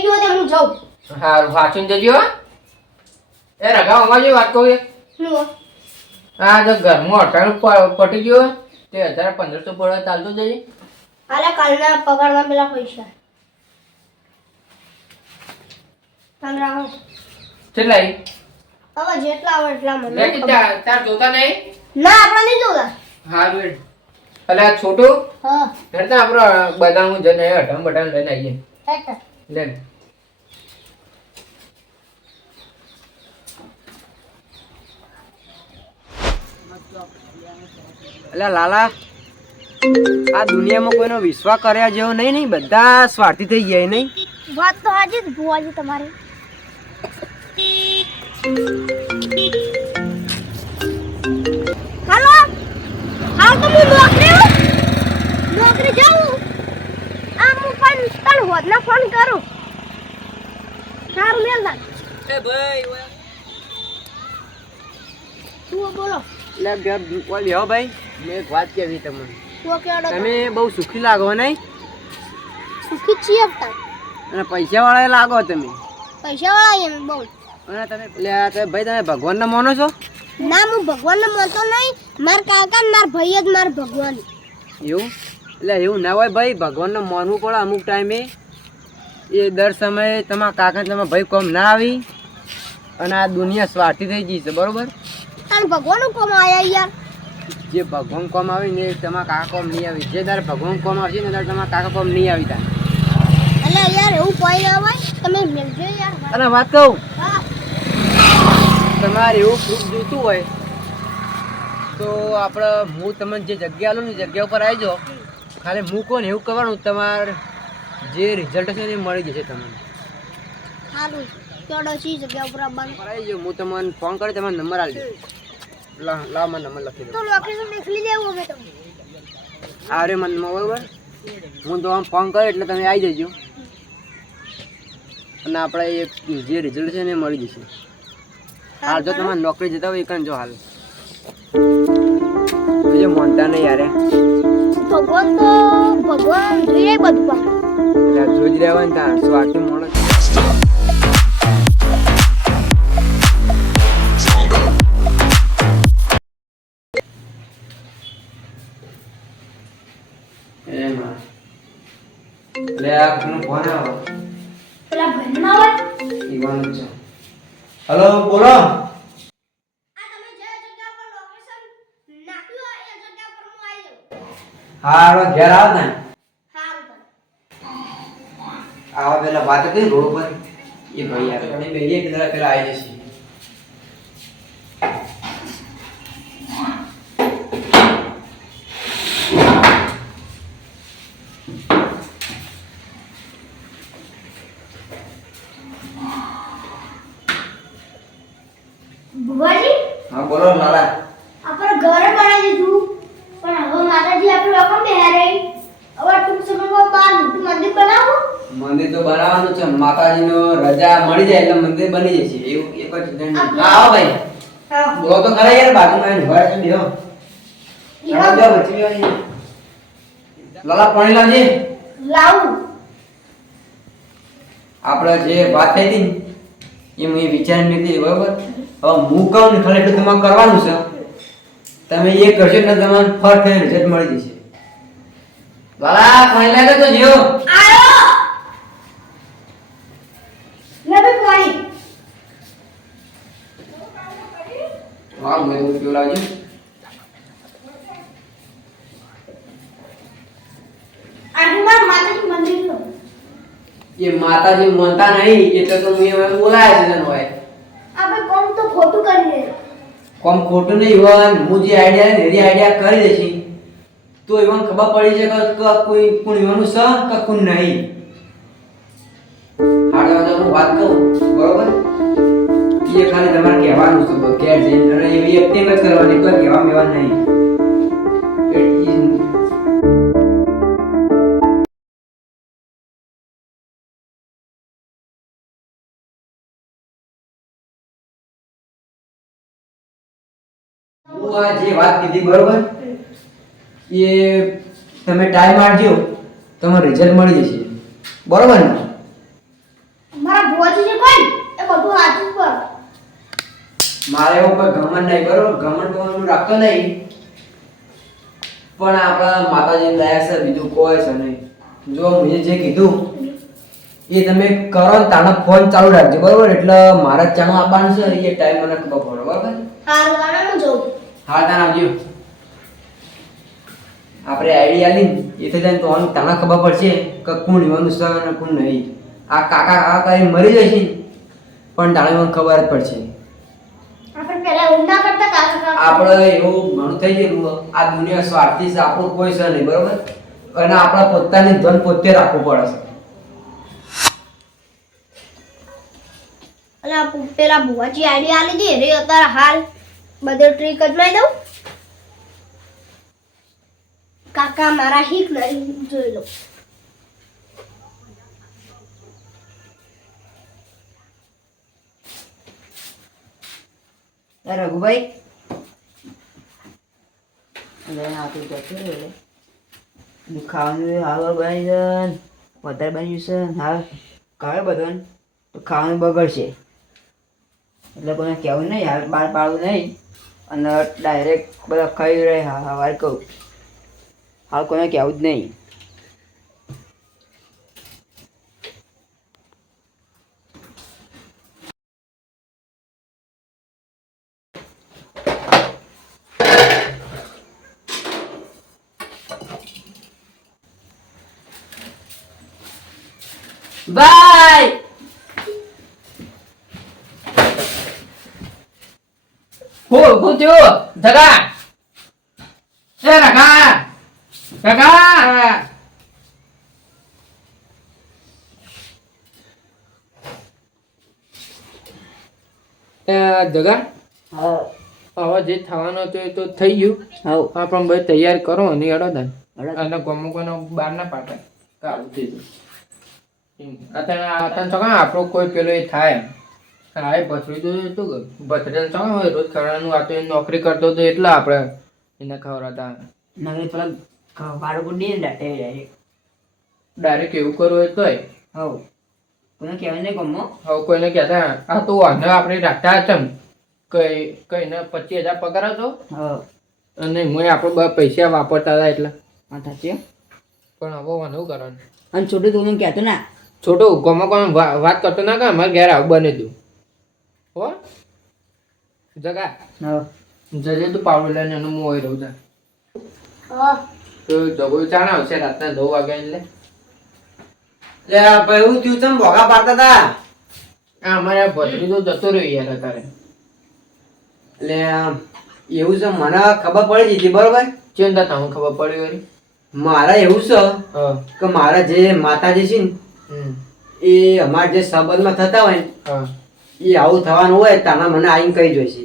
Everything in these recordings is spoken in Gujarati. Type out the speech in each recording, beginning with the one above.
થઈ ગયો તો હું જાઉં. સારું વાંચીને જજો હો. એ રઘા અમારી વાત કહું હા હું જો ઘરમાં અઠાણું પ- પટી ગયો તે હજાર પંદરસો પડે ચાલતો જઈએ. અરે કાલના પગારમાં પેલા પૈસા. કેટલા હવે જેટલા આવે એટલા મને. તાર જોતા નહીં? ના આપણે નહીં જોતા. હા બેડ અલે આ છોટું? હા. હેડ તો બધા બદામ જઈને અઢામ બટામ લઈને આવીએ. લે. એટલે લાલા આ દુનિયામાં કોઈનો વિશ્વાસ કર્યા જેવો નહીં નહીં? બધા સ્વાર્થી થઈ ગયા નહીં? વાત તો હાજી જ ભુવાજી તમારે. હાલો? હાલ તો હું નોકરી નોકરી જાઉં. આ હું પણ તણ હોદના ફોન કરું. સારું મેલ એ ભાઈ તું બોલો. એટલે ઘર ભાઈ. મેં એક વાત કહેવી તમને. તમે બહુ સુખી લાગો નહીં? સુખી છીએ અને પૈસા વાળા લાગો તમે. પૈસા વાળા એમ બહુ અને તમે ભાઈ તમે ભગવાનને માનો છો? ના હું ભગવાનને માનતો નહીં. માર કાકા માર ભાઈ જ માર ભગવાન. એવું? એટલે એવું ના હોય ભાઈ ભગવાનને માનવું પડે અમુક ટાઈમે. એ દર સમયે તમારા કાકા તમારા ભાઈ કોમ ના આવી. અને આ દુનિયા સ્વાર્થી થઈ ગઈ છે બરોબર? અને ભગવાન કોમ આવ્યા યાર? જે ભગવાન કોમ આવી ને તમારા કાકા કોમ નહીં આવી. જે તારે ભગવાન કોમ આવશે ને તારે તમારા કાકા કોમ નહીં આવી તારે. એટલે યાર એવું કોઈ ના હોય? તમે મેલજો યાર. અને વાત કહું? તમારે એવું પ્રૂફ જોઈતું હોય તો આપણે હું તમને જે જગ્યા આલું ને જગ્યા ઉપર આવી જાઓ. ખાલી હું કોને એવું કરવાનું તમારે જે રિઝલ્ટ છે એ મળી જશે તમને. સારું. કેડો ચી જગ્યા ઉપર આવવાનું આવી જાઓ હું તમને ફોન કરી તમારો નંબર આપી દઉં. લા લાવ મને નંબર લખી દો. તો લોકેશન નીકળી લેવું અમે તમને આરે મન બરોબર? હું તો આમ ફોન કર્યો એટલે તમે આવી જજો. અને આપણે એ જે રિઝલ્ટ છે ને મળી જશે. હાલ જો તમારે નોકરી જતા હોય એ જો હાલ. જે માનતા નહીં યારે ભગવાન તો ભગવાન જોઈએ બધું જોઈ જ રહેવાય ને ત્યાં સ્વાર્થી માણસ એટલે આ કોનો ફોન આવ્યો પેલા ભાઈના ઈવાનો છે. હલો બોલો. આવી જાઉં. હા ઘેર આવ ને. આવા પેલા વાત હતી રોડ પર. એ ભાઈ આવે બે પેલા આવી જશે ભુવાજી હા બોલો લાલા આપણે ઘર બનાવી દીધું પણ હવે માતાજી આપણે રકમ બેહારે હવે ટૂંક સમયમાં બાર મોટું મંદિર બનાવું મંદિર તો બનાવવાનું છે માતાજીનો રજા મળી જાય એટલે મંદિર બની જશે એવું એક જ ચિંતા નહીં. આવો ભાઈ. બોલો તો ખરા યાર બાજુમાં ઊભા રહેજો બેહો. લાલા પાણી લાવજે. લાવું. આપણે જે વાત થઈ હતી ને એ મેં વિચારી નથી બરોબર? હવે હું કહું ને ખાલી એટલું તમારે કરવાનું છે. તમે એ કરશો એટલે તમારે ફર થઈને રિઝલ્ટ મળી જશે. લાલા પાણી લાગે તો જીઓ આયો લે બે પાણી હા મેં પીવું લાવજો એ માતાજી મનતા નહીં એટલે તો મેં એમ બોલાયા છે તને હોય આપણે કોમ તો ખોટું કરી દે કોમ ખોટું નહીં હોય હું જે આઈડિયા ને એરી આઈડિયા કરી દેશી તો એમાં ખબર પડી છે કે કે કોઈ કોણ એવાનું છે કે કોણ નહીં? હાડવા જ વાત કીધી, બરોબર? એ તમે ટાઈમ આપજો તમારું રિઝલ્ટ મળી જશે. બરોબર ને મારા ભુવાજી છે કોઈ એ બધું હાથું પર મારે એવું કોઈ ઘમંડ નહીં બરોબર ઘમંડ તો હું રાખતો નહીં. પણ આપણા માતાજી દયા છે બીજું કોઈ છે નહીં. જો મેં જે કીધું એ તમે કરો ને તાનો ફોન ચાલુ રાખજો બરોબર? એટલે મારા ચાનો આપવાનું છે એ ટાઈમ મને ખબર પડે બરોબર? હારું ગાના હું જોઉં? હા તાન આવજો. આપણે આઈડિયા લઈને એ થઈ જાય તો તાને ખબર પડશે કે કોણ લેવાનું છે અને કોણ નહીં. આ કાકા કાકા કરીને મરી જશે પણ તાણે મને ખબર જ પડશે. ઊંડા કરતા કાકા આપણે એવું ઘણું થઈ ગયેલું આ દુનિયા સ્વાર્થી છે આપણું કોઈ છે નહીં બરોબર? અને આપણા પોતાની ધન પોતે રાખવું પડે છે. પેલા ભુવાજી આઈડિયા આલી દે. રે અત્યારે હાલ બધે ટ્રીક અજમાઈ દઉં. કાકા મારા હિક નહીં જોઈ લો. રઘુભાઈ. અરે આ તો જતો રહ્યો લે. બધું ખાવાનું હાલ બની જન વધારે બની ને. હાલ કાઢે બધું તો ખાવાનું બગડશે. એટલે કોઈને કહેવું નહીં, હાલ બહાર પાડવું નહીં. અને ડાયરેક્ટ બધા ખાઈ રહે હા સવારે કહું હાલ કોઈને કહેવું જ નહીં. બાય. હું હું થયું. જગા એ રખા જગા હવે જે થવાનું હતું એ તો થઈ ગયું. હવ હા પણ ભાઈ તૈયાર કરો અને તાન અને ગમો કોઈનો બહાર ના પાટા. થઈ અત્યારે અત્યારે તો કાં આપણો કોઈ પેલો એ થાય હા એ ભથરી તો કરું ભથરી તો હોય રોજ ખવડાવવાનું આ તો એ નોકરી કરતો તો એટલે આપણે એને ખવડાવતા નહીં પેલા બાળકો દે ને દાટે ડાયરેક્ટ. એવું કરવું હોય તોય. હવ. કોઈને કહેવાય નહીં ગમો. હવે કોઈને કહેતા આ તો વાંધો આપણે રાખતા હતા ને કઈ કઈને પચીસ હજાર પગાર હતો. અને હું આપણે પૈસા વાપરતા હતા એટલે. હા સાચી. પણ હવે વાંધો કરવાનું. અને છોટું તું મને કહેતો ના છોટો કોમો કોમ વાત કરતો ના કે અમારે ઘેર આવું બને તું. હો? જગા. જજે તું પાવડો લઈને એનું હું હોય રહું તા હા. તો જગો ચાણા આવશે રાતના નવ વાગે એટલે. એટલે ભાઈ હું થયું તમ ભોગા પાડતા હતા આ અમારે ભત્રી તો જતો રહ્યો યાર અત્યારે. એટલે આમ એવું છે મને ખબર પડી હતી બરોબર? ચિંતા તમને ખબર પડી મારા એવું છે કે મારા જે માતાજી છે ને એ અમારા જે સંબંધમાં થતા હોય ને એ આવું થવાનું હોય તાના મને આવીને કહી જોઈશે.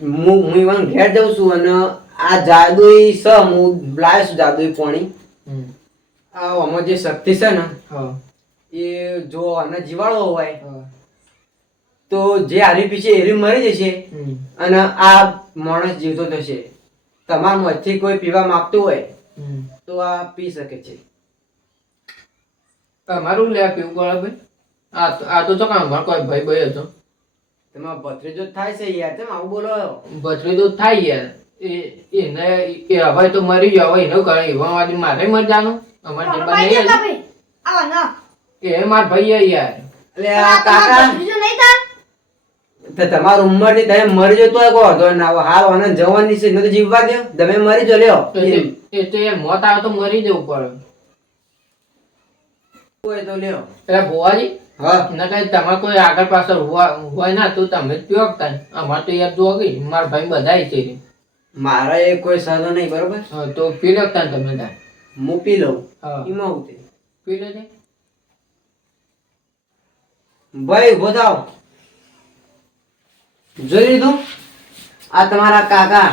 હું હું ઈવન ઘેર જઉં છું અને આ જાદુઈ છે હું લાવ્યો છું જાદુઈ પોણી. આ આમાં જે શક્તિ છે ને એ જો આને જીવાડવો હોય તો જે હારી પીછે એરી મરી જશે અને આ માણસ જીવતો થશે. તમારા મતથી કોઈ પીવા માંગતું હોય તો આ પી શકે છે. તમારું લે પીવું પડે ભાઈ? આ તો- આ તો તો કામ ઘર કોઈ ભાઈ ભાઈ હતો તમારો ભત્રીજો થાય છે યાર તમે આવું બોલો. ભત્રીજો થાય યાર. એ એને એ હવે તો મરી ગયો હવે એનો કરે એવા વાદી મારે મર જાનું અમારે જે ભાઈ બને જગા ભાઈ. ના. એ માર ભાઈ હે યાર એટલે આ કાકા. ભત્રીજો નહીં તા તો તમાર ઉંમરની તમે મરી જતો તો કહો. તો ના હવે હાલ અને જવાની છે ન તો જીવવા દે તમે મરી જો લ્યો. એ તો- એ તો મોત આવે તો મરી જવું પડે. હોય તો લ્યો. પેલા ભુવાજી હા. ના કઈ તમારે કોઈ આગળ પાછળ હોય હોય ના તો તમે જ પીવો તા તો યાર જો મારા ભાઈ બધા છે મારા એ કોઈ સાધો નહીં બરોબર? તો પી લો તમે તાર. હું પી લઉં. એમાં હું પી લો ભાઈ ઊભો જોઈ લીધું? આ તમારા કાકા.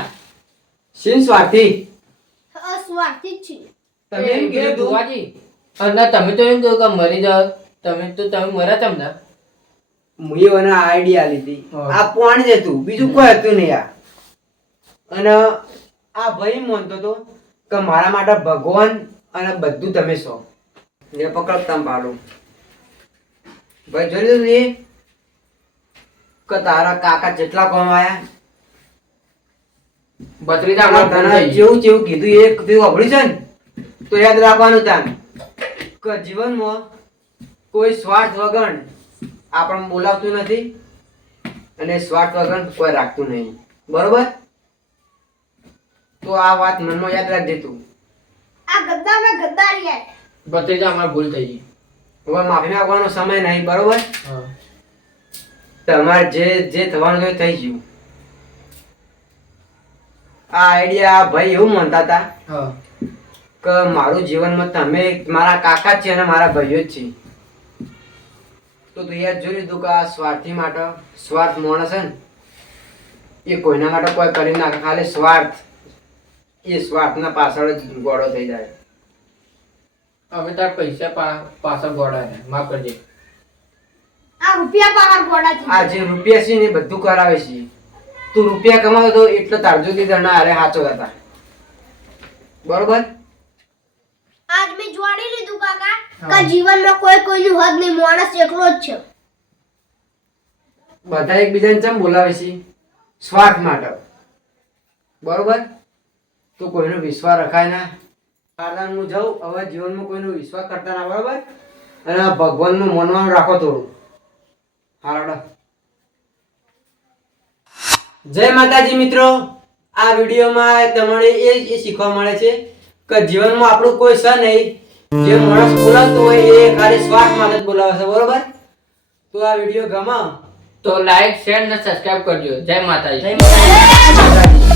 શીન સ્વાર્થી. સ્વાર્થી જ છીએ તમે એમ કીધું ભુવાજી અને તમે તો એમ કહ્યું કે મરી જાઓ. તમે તો તમે મરા તમ ના. મુએ મને આઈડિયા લીધી. હા. આ પોણ જ હતું બીજું કોઈ હતું નહીં આ. અને આ ભાઈ માનતો તો કે મારા માટે ભગવાન અને બધું તમે છો. એ પકડતા પાડો. ભાઈ જોઈ લીધું એ કે તારા કાકા જેટલા કોમ બત્રીજા. જેવું જેવું કીધું એ કીધું અભળ્યું છે ને? તો યાદ રાખવાનું તાન. જીવનમાં કોઈ સ્વાર્થ વગર આપણને બોલાવતું નથી અને સ્વાર્થ વગર કોઈ રાખતું નહીં. બરોબર? તો આ વાત મનમાં યાદ રાખજે તું. આ ગદ્દામાં ગદ્દારી આય ભત્રીજા હમણાં ભૂલ થઈ ગઈ. હવે માફી માંગવાનો સમય નહીં બરોબર? હા. તમારે જે જે થવાનું છે થઈ ગયું. આ આઈડિયા ભાઈ એવું માનતા હતા. હા. કે મારું જીવનમાં તમે મારા કાકા જ છે અને મારા ભાઈઓ જ છે. તો તું યાદ જોઈ લીધું કે આ સ્વાર્થી માટે સ્વાર્થ માણસ છે ને? એ કોઈના માટે કોઈ કરી નાખે ખાલી સ્વાર્થ. એ સ્વાર્થના પાછળ જ ગોળો થઈ જાય. હવે તાર પૈસા પાછળ ગોળા છે. માફ કરજે. આ રૂપિયા પાવર ગોળા છે. આ જે રૂપિયા છે ને બધું કરાવે છે. તું રૂપિયા કમાવો તો એટલે તારજોતી જણા અરે સાચો હતા બરોબર આજ મેં જોડી લીધું કાકા હા. કે જીવનમાં કોઈ કોઈનું હદ નહીં માણસ એકલો જ છે. બધા એકબીજાને ચમ બોલાવે છે? સ્વાર્થ માટે. બરોબર? તો કોઈનો વિશ્વાસ રખાય ના. કારણ હું જાઉં હવે જીવનમાં કોઈનો વિશ્વાસ કરતા ના બરોબર? અને ભગવાનનું માનવાનું રાખો થોડું. હારડા જય માતાજી મિત્રો. આ વિડીયોમાં તમને એ એ શીખવા મળે છે કે જીવનમાં આપણું કોઈ સ નહીં જે માણસ બોલાવતો હોય એ ખાલી સ્વાર્થ માટે જ બોલાવે છે બરોબર? તો આ વીડિયો ગમા તો લાઈક શેર અને સબસ્ક્રાઇબ કરજો. જય માતાજી. જય માતાજી. માતાજી.